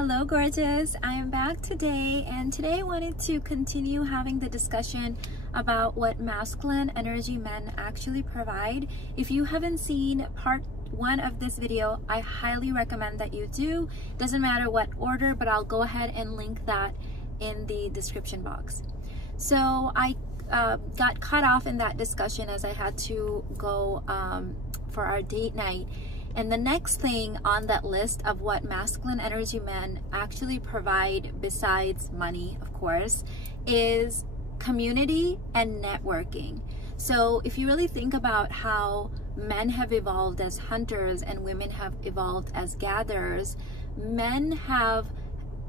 Hello gorgeous, I am back today, and today I wanted to continue having the discussion about what masculine energy men actually provide. If you haven't seen part 1 of this video, I highly recommend that you do. Doesn't matter what order, but I'll go ahead and link that in the description box. So I got cut off in that discussion as I had to go for our date night. And the next thing on that list of what masculine energy men actually provide, besides money, of course, is community and networking. So if you really think about how men have evolved as hunters and women have evolved as gatherers, men have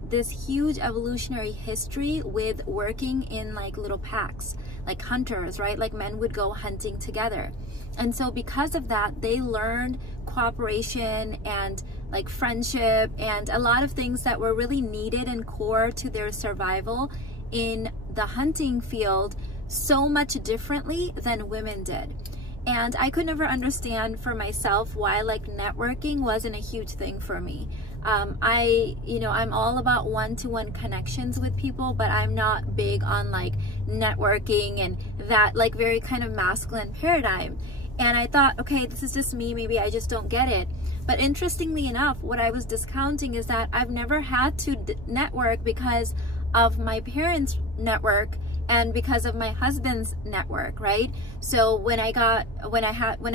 this huge evolutionary history with working in like little packs, like hunters, right? Like men would go hunting together. And so because of that, they learned cooperation and like friendship and a lot of things that were really needed and core to their survival in the hunting field so much differently than women did. And I could never understand for myself why like networking wasn't a huge thing for me. I'm all about one-to-one connections with people, but I'm not big on like networking and that like very kind of masculine paradigm. And I thought, okay, this is just me, maybe I just don't get it. But interestingly enough, what I was discounting is that I've never had to network because of my parents' network and because of my husband's network, right? So when I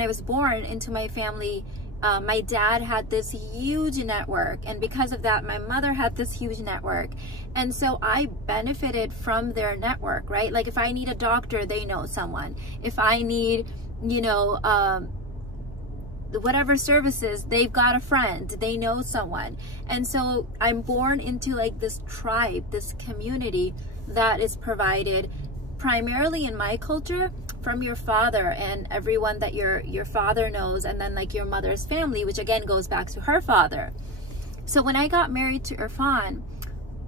was born into my family, my dad had this huge network, and because of that my mother had this huge network, and so I benefited from their network, right? Like if I need a doctor, they know someone. If I need, whatever services, they've got a friend, they know someone. And so I'm born into like this tribe, this community that is provided primarily in my culture from your father and everyone that your father knows, and then like your mother's family, which again goes back to her father. So when I got married to Irfan,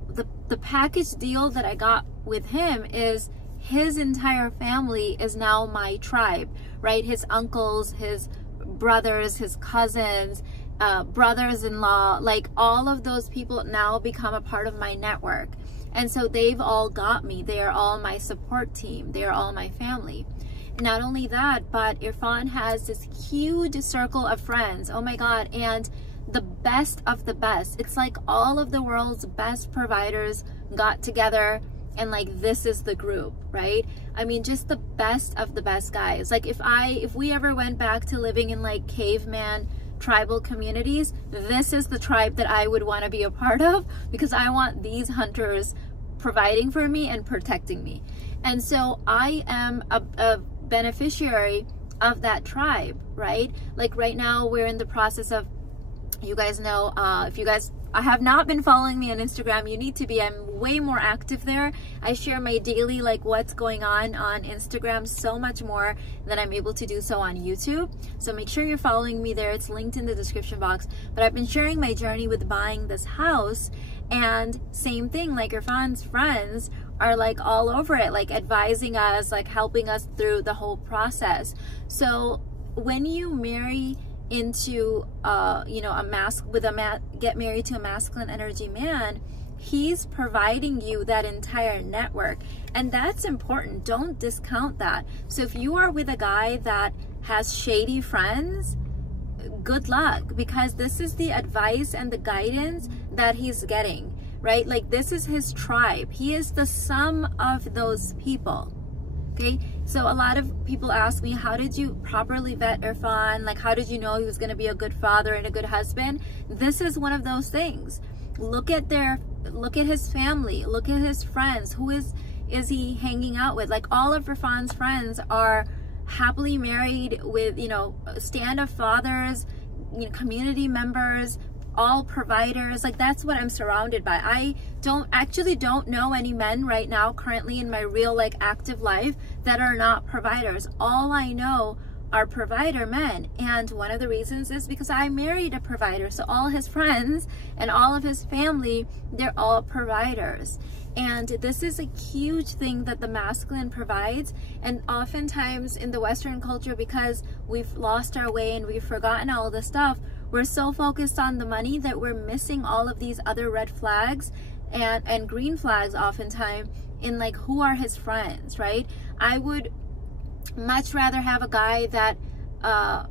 the package deal that I got with him is his entire family is now my tribe, right? His uncles, his brothers, his cousins, brothers-in-law, like all of those people now become a part of my network. And so they've all got me. They are all my support team. They are all my family. Not only that, but Irfan has this huge circle of friends. Oh my God. And the best of the best. It's like all of the world's best providers got together and like this is the group, right? I mean, just the best of the best guys. Like if we ever went back to living in like caveman tribal communities, this is the tribe that I would want to be a part of, because I want these hunters providing for me and protecting me. And so I am a beneficiary of that tribe, right? Like right now we're in the process of, you guys know, if you guys have not been following me on Instagram, you need to be. I'm way more active there. I share my daily like what's going on Instagram so much more than I'm able to do so on YouTube. So make sure you're following me there. It's linked in the description box. But I've been sharing my journey with buying this house, and same thing, like Irfan's friends are like all over it, like advising us, like helping us through the whole process. So when you marry into get married to a masculine energy man, he's providing you that entire network, and that's important. Don't discount that. So if you are with a guy that has shady friends, good luck, because this is the advice and the guidance that he's getting, right? Like this is his tribe. He is the sum of those people. Okay, so a lot of people ask me, how did you properly vet Irfan? Like, how did you know he was going to be a good father and a good husband? This is one of those things. Look at his family, look at his friends. Who is he hanging out with? Like all of Irfan's friends are happily married with, stand-up fathers, community members, all providers. Like that's what I'm surrounded by. I don't know any men right now currently in my real like active life that are not providers. All I know are provider men, and one of the reasons is because I married a provider. So all his friends and all of his family, they're all providers. And this is a huge thing that the masculine provides. And oftentimes in the Western culture, because we've lost our way and we've forgotten all this stuff, We're so focused on the money that we're missing all of these other red flags and green flags oftentimes in like who are his friends, right? I would much rather have a guy that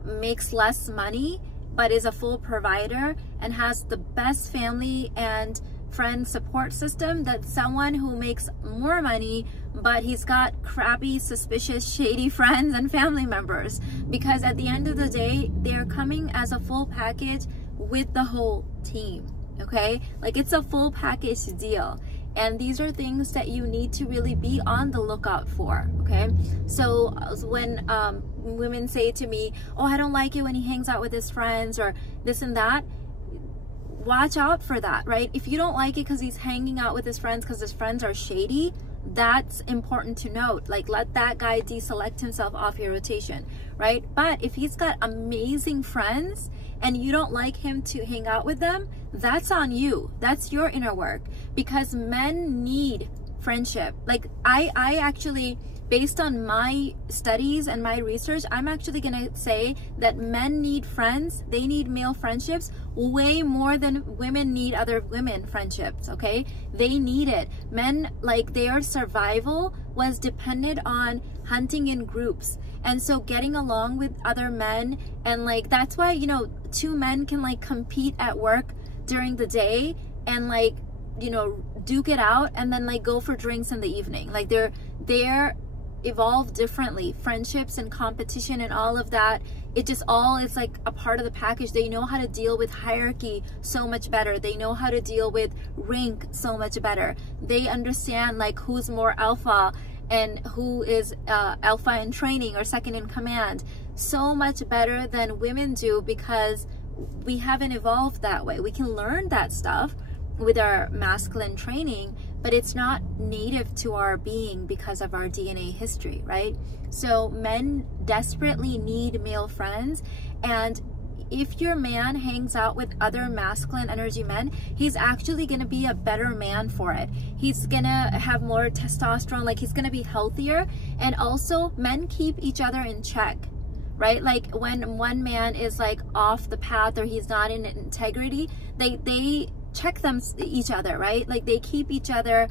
makes less money but is a full provider and has the best family and friend support system than someone who makes more money but he's got crappy, suspicious, shady friends and family members. Because at the end of the day, they're coming as a full package with the whole team, okay? Like it's a full package deal. And these are things that you need to really be on the lookout for, okay? So when women say to me, oh, I don't like it when he hangs out with his friends or this and that, watch out for that, right? If you don't like it because he's hanging out with his friends because his friends are shady, that's important to note. Like, let that guy deselect himself off your rotation, right? But if he's got amazing friends and you don't like him to hang out with them, that's on you. That's your inner work, because men need friendship. Like I actually, based on my studies and my research, I'm actually gonna say that men need friends. They need male friendships way more than women need other women friendships, okay? They need it. Men, like, their survival was dependent on hunting in groups. And so getting along with other men, and like, that's why, you know, two men can like compete at work during the day and like, you know, duke it out and then like go for drinks in the evening. Like they're evolved differently. Friendships and competition and all of that, it just all is like a part of the package. They know how to deal with hierarchy so much better. They know how to deal with rank so much better. They understand like who's more alpha and who is alpha in training or second in command so much better than women do, because we haven't evolved that way. We can learn that stuff with our masculine training, but it's not native to our being because of our DNA history, right? So men desperately need male friends, and if your man hangs out with other masculine energy men, he's actually going to be a better man for it. He's going to have more testosterone, like he's going to be healthier. And also, men keep each other in check, right? Like when one man is like off the path or he's not in integrity, they check each other, right? Like they keep each other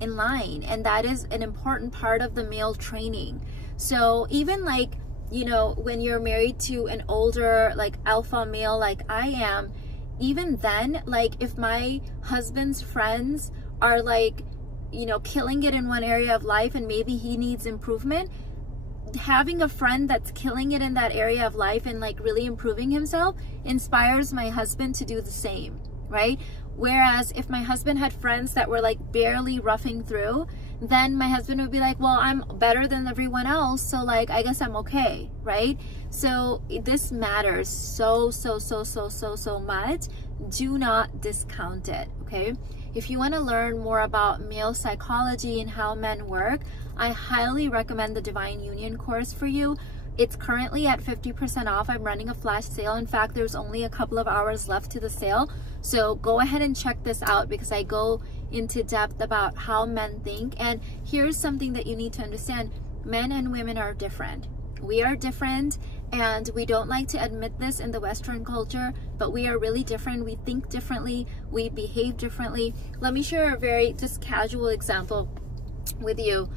in line, and that is an important part of the male training. So even like, you know, when you're married to an older like alpha male like I am, even then, like if my husband's friends are like, you know, killing it in one area of life and maybe he needs improvement, having a friend that's killing it in that area of life and like really improving himself inspires my husband to do the same, right? Whereas if my husband had friends that were like barely roughing through, then my husband would be like, well, I'm better than everyone else, so like I guess I'm okay, right? So this matters so much. Do not discount it, okay? If you want to learn more about male psychology and how men work, I highly recommend the Divine Union course for you. It's currently at 50% off. I'm running a flash sale. In fact, there's only a couple of hours left to the sale. So go ahead and check this out, because I go into depth about how men think. And here's something that you need to understand. Men and women are different. We are different, and we don't like to admit this in the Western culture, but we are really different. We think differently. We behave differently. Let me share a very just casual example with you.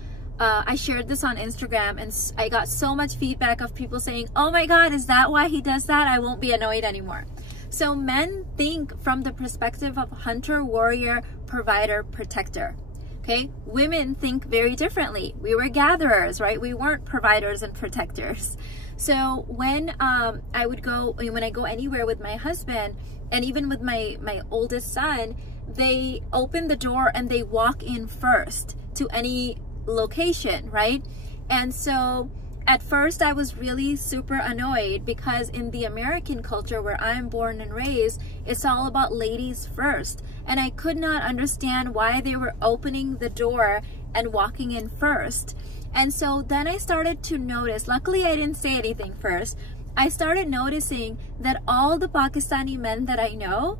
I shared this on Instagram, and I got so much feedback of people saying, oh my God, is that why he does that? I won't be annoyed anymore. So men think from the perspective of hunter, warrior, provider, protector. Okay, women think very differently. We were gatherers, right? We weren't providers and protectors. So when I go anywhere with my husband, and even with my oldest son, they open the door and they walk in first to any location, right? And so at first I was really super annoyed, because in the American culture where I'm born and raised, it's all about ladies first, and I could not understand why they were opening the door and walking in first. And so then I started to notice, luckily I didn't say anything first, I started noticing that all the Pakistani men that I know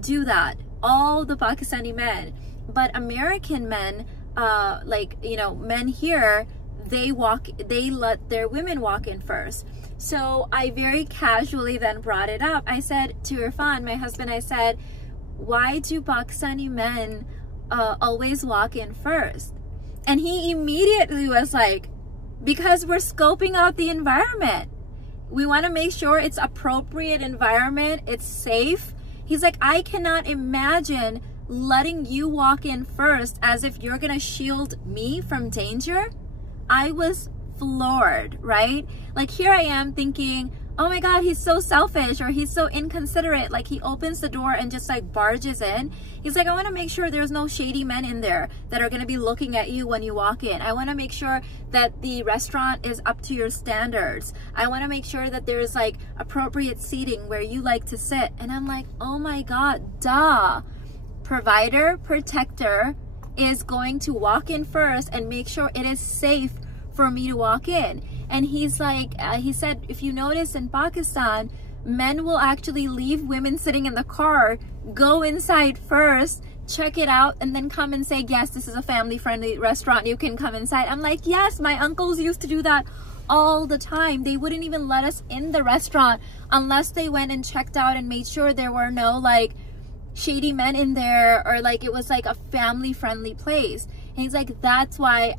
do that, all the Pakistani men. But American men, like, you know, men here, they let their women walk in first. So I very casually then brought it up. I said to Irfan, my husband, I said, why do Pakistani men always walk in first? And he immediately was like, because we're scoping out the environment. We want to make sure it's appropriate environment, it's safe. He's like, I cannot imagine letting you walk in first as if you're gonna shield me from danger. I was floored, right? Like, here I am thinking, oh my God, he's so selfish, or he's so inconsiderate. Like, he opens the door and just like barges in. He's like, I want to make sure there's no shady men in there that are going to be looking at you when you walk in. I want to make sure that the restaurant is up to your standards. I want to make sure that there's like appropriate seating where you like to sit. And I'm like, oh my God, duh. Provider, protector is going to walk in first and make sure it is safe for me to walk in. And he's like, he said, if you notice in Pakistan, men will actually leave women sitting in the car, go inside first, check it out, and then come and say, yes, this is a family-friendly restaurant, you can come inside. I'm like, yes, my uncles used to do that all the time. They wouldn't even let us in the restaurant unless they went and checked out and made sure there were no like shady men in there, or like it was like a family-friendly place. And he's like, that's why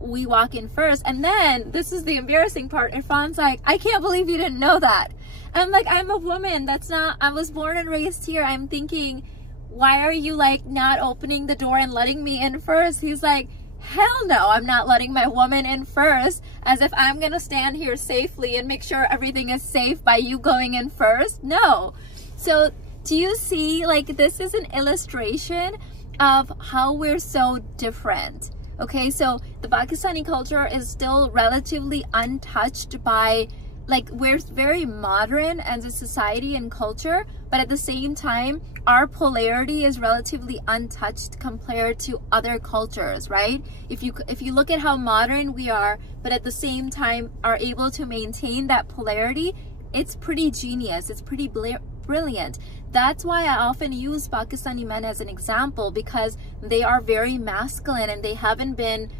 we walk in first. And then this is the embarrassing part. Irfan's like, I can't believe you didn't know that. And I'm like, I'm a woman. That's not, I was born and raised here. I'm thinking, why are you like not opening the door and letting me in first? He's like, hell no, I'm not letting my woman in first, as if I'm gonna stand here safely and make sure everything is safe by you going in first. No. So do you see, like, this is an illustration of how we're so different. Okay, so the Pakistani culture is still relatively untouched by, like, we're very modern as a society and culture, but at the same time, our polarity is relatively untouched compared to other cultures, right? If you look at how modern we are, but at the same time are able to maintain that polarity, it's pretty genius, it's pretty brilliant. That's why I often use Pakistani men as an example, because they are very masculine and they haven't been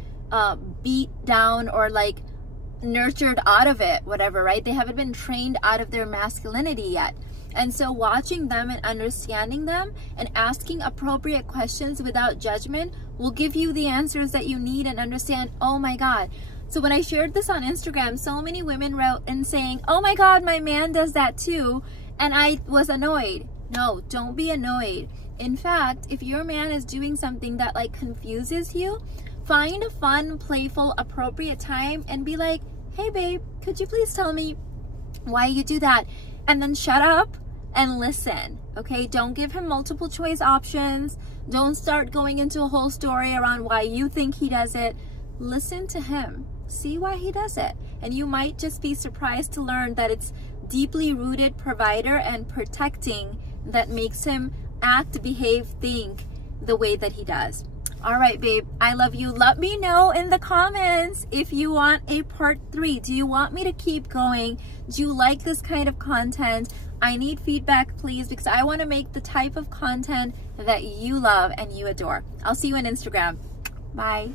beat down or like nurtured out of it, whatever, right? They haven't been trained out of their masculinity yet. And so watching them and understanding them and asking appropriate questions without judgment will give you the answers that you need and understand, oh my God. So when I shared this on Instagram, so many women wrote and saying, oh my God, my man does that too. And I was annoyed. No, don't be annoyed. In fact, if your man is doing something that like confuses you, find a fun, playful, appropriate time and be like, hey babe, could you please tell me why you do that? And then shut up and listen, okay? Don't give him multiple choice options. Don't start going into a whole story around why you think he does it. Listen to him. See why he does it. And you might just be surprised to learn that it's deeply rooted provider and protecting that makes him act, behave, think the way that he does. All right, babe, I love you. Let me know in the comments if you want a part 3. Do you want me to keep going? Do you like this kind of content? I need feedback, please, because I want to make the type of content that you love and you adore. I'll see you on Instagram. Bye.